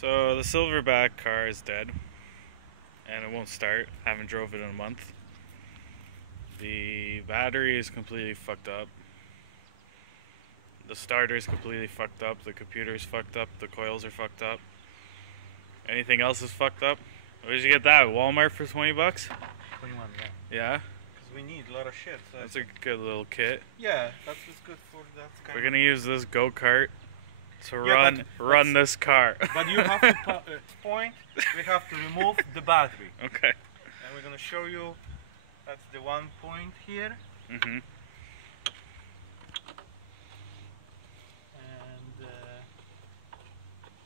So the silverback car is dead and it won't start. I haven't drove it in a month. The battery is completely fucked up. The starter is completely fucked up. The computer is fucked up. The coils are fucked up. Anything else is fucked up? Where did you get that? Walmart for 20 bucks? 21, yeah. Yeah? Because we need a lot of shit. So That's a good little kit. Yeah, that's just good for that kind. We're gonna use this go-kart to run this car. But you have to point. We have to remove the battery. Okay. And we're gonna show you. That's the one point here. Mhm.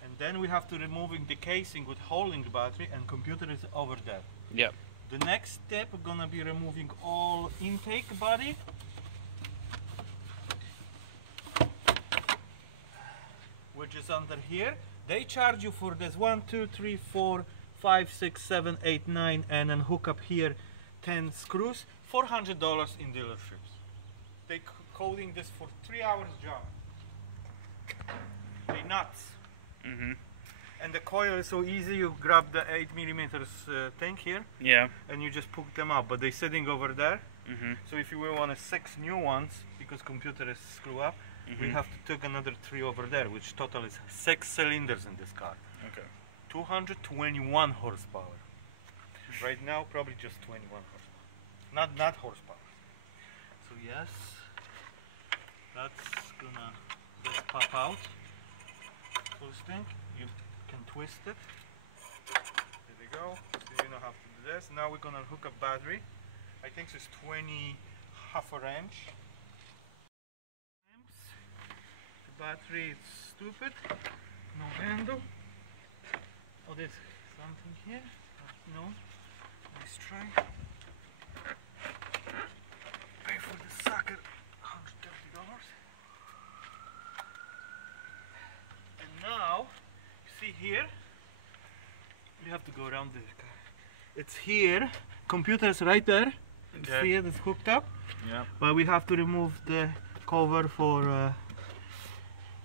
And then we have to removing the casing with holding the battery, and computer is over there. Yep. The next step we're gonna be removing all intake body. Which is under here. They charge you for this 1, 2, 3, 4, 5, 6, 7, 8, 9, and then hook up here 10 screws. $400 in dealerships. They coding this for 3 hours job. They nuts. Mhm. And the coil is so easy. You grab the 8mm thing here. Yeah. And you just put them up. But they're sitting over there. Mhm. So if you will want 6 new ones, because computer is screw up, we have to take another 3 over there, which total is 6 cylinders in this car. Okay. 221 horsepower. Right now, probably just 21 horsepower. Not horsepower. So yes, that's gonna just pop out. First thing, you can twist it. There we go. So you know how to do this. Now we're gonna hook up battery. I think it's 20 half a inch. The battery is stupid. No handle. Oh, there's something here. No. Let's try. Pay for the sucker. $130. And now, you see here, we have to go around the car. It's here. Computer's right there. You see it? It's hooked up. Yeah. But we have to remove the cover for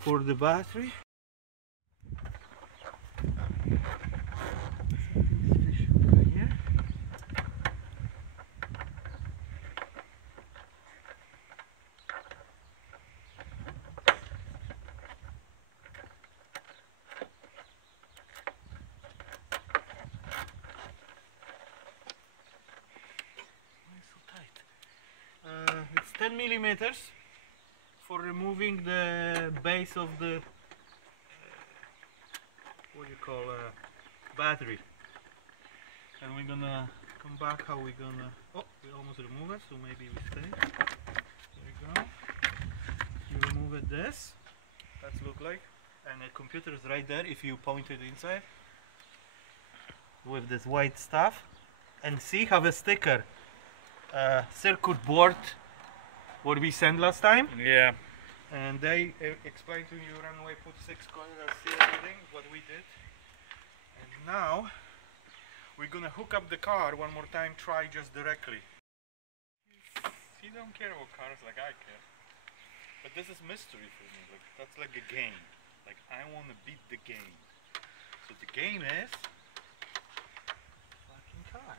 the battery. It's 10 millimeters for removing the base of the what do you call battery, and we're gonna come back how we're gonna we almost remove it, so maybe we stay. There we go. You remove it this, that's look like, and the computer is right there if you point it inside with this white stuff, and see have a sticker circuit board what we sent last time. Yeah. And they explained to you run away, put 6 coils, see everything what we did. And now we're gonna hook up the car one more time, try just directly. He don't care about cars like I care. But this is mystery for me, like that's like a game. Like I wanna beat the game. So the game is fucking car.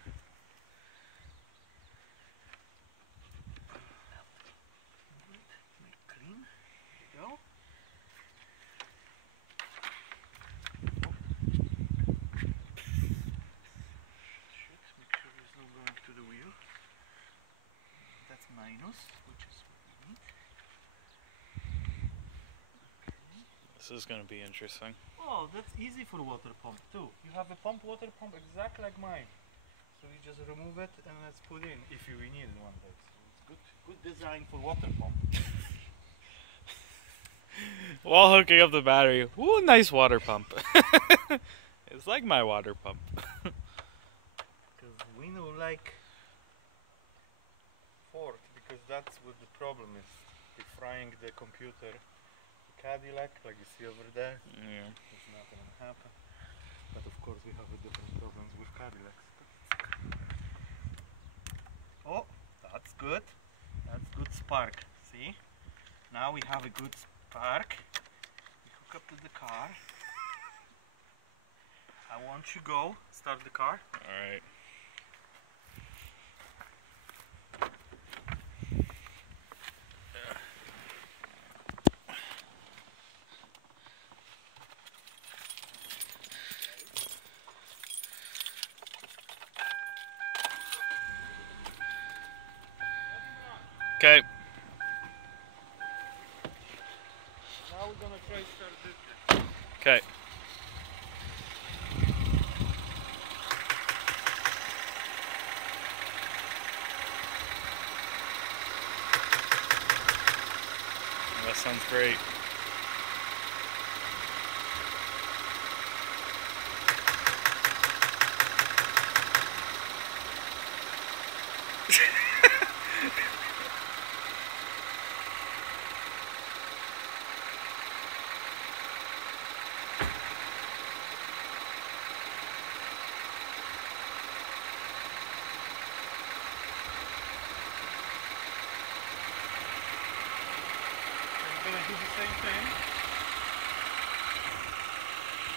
Go. Shit, make sure it's not going to the wheel. That's minus, which is what we need. Okay. This is gonna be interesting. Oh, that's easy for water pump too. You have a water pump exactly like mine. So you just remove it and let's put in if you need it one day. So it's good design for water pump. While hooking up the battery, ooh, nice water pump. It's like my water pump. Because we know like Ford, because that's what the problem is. They're frying the computer. The Cadillac, like you see over there, Yeah. it's not going to happen. But of course we have a different problems with Cadillacs. Oh, that's good. That's good spark. See? Now we have a good spark. We hook up to the car. I want you go start the car. All right. Okay. Now we're gonna try to start this. Okay. That sounds great. We're gonna do the same thing.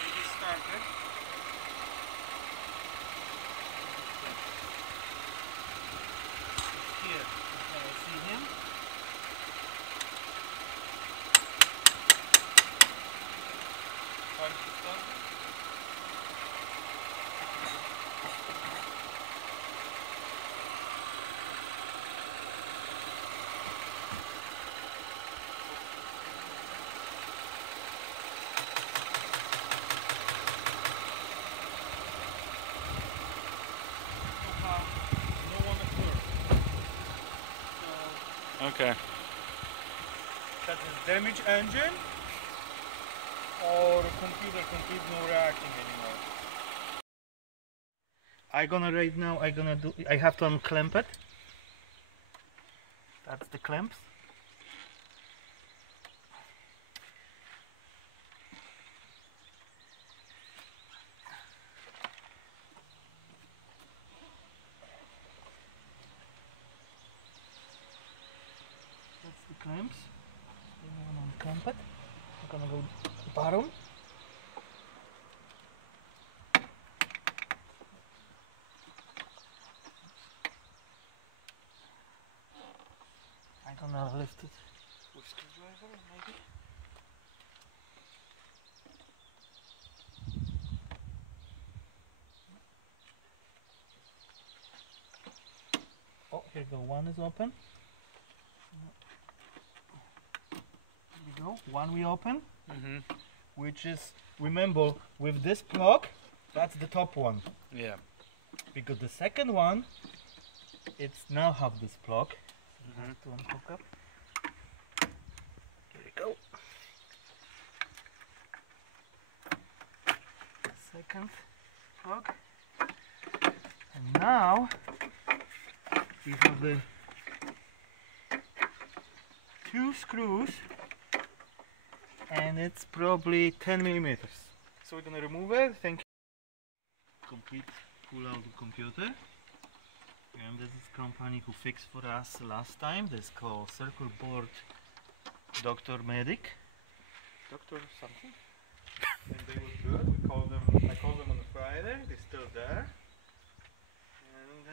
We just started. Here, we're gonna see him. Time to start. No one at first. So Okay. that is damaged engine or computer complete no reacting anymore. I have to unclamp it. That's the clamps. That's the clamps. Then I'm gonna unclamp it. I'm gonna go bottom. I'm gonna lift it with screwdriver maybe. Oh, here you go. One is open. Here we go. One we open, which is, remember, with this plug, that's the top one. Yeah. Because the second one, it's now have this plug. So you have to unhook up. Here we go. Second plug. And now we have the two screws, and it's probably 10 millimeters. So we're gonna remove it. Thank you. Complete pull out the computer. And this is company who fixed for us last time. This is called Circle Board Dr. Medic. Doctor something. And they were good. I called them on a Friday. They're still there. And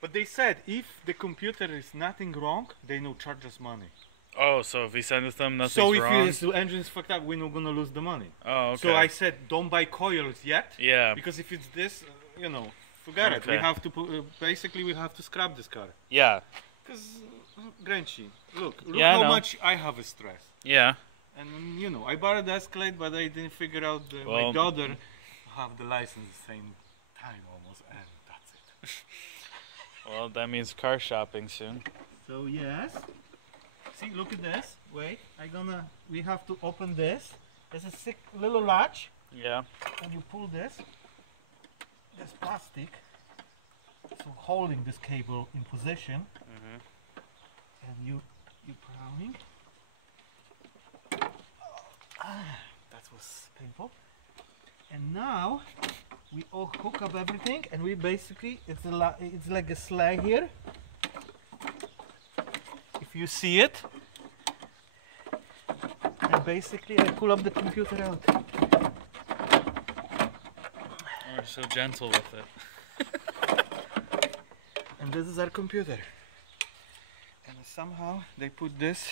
but they said if the computer is nothing wrong, they no charge us money. Oh, so if we send it to them, nothing's So if wrong? the engine is fucked up, we're not gonna lose the money. Oh, okay. So I said don't buy coils yet. Yeah. Because if it's this, you know, forget it. We Okay. have to basically we have to scrap this car. Yeah. Because Granchi, look Yeah, I how know. much I have a stress. Yeah. And you know, I borrowed the Escalade, but I didn't figure out my Well- daughter have the license the same time almost, and that's it. Well, that means car shopping soon. So yes, see, look at this. Wait, we have to open this. There's a sick little latch, Yeah. and you pull this plastic, so holding this cable in position, and you plowing. That was painful. And now we all hook up everything, and we basically it's like a slide here. If you see it, and basically I pull up the computer out. You're so gentle with it. And this is our computer. And somehow they put this,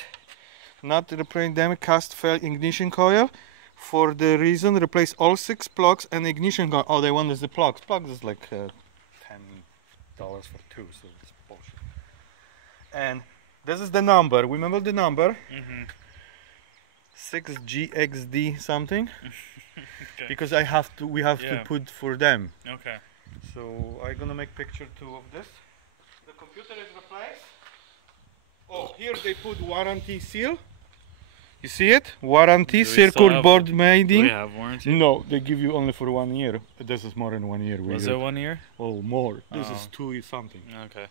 not replacing them, cast fail ignition coil, for the reason replace all 6 plugs and ignition coil. Oh, they want us the plugs. Plugs is like $10 for 2, so it's bullshit. And this is the number. Remember the number? 6GXD something. Okay. Because we have to put for them. Okay. So I'm gonna make picture too of this. The computer is replaced. Oh, here they put warranty seal. You see it? Warranty circuit board Do mating. we have warranty? No, they give you only for 1 year. This is more than 1 year. Was it 1 year? Oh, more. This Oh. is 2 something. Okay.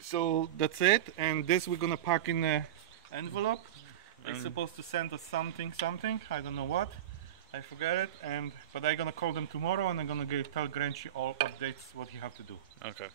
So that's it. And this we're gonna pack in an envelope. They're Mm. supposed to send us something. I don't know what. I forget it. But I'm gonna call them tomorrow and I'm gonna tell Granchi all updates what he have to do. Okay.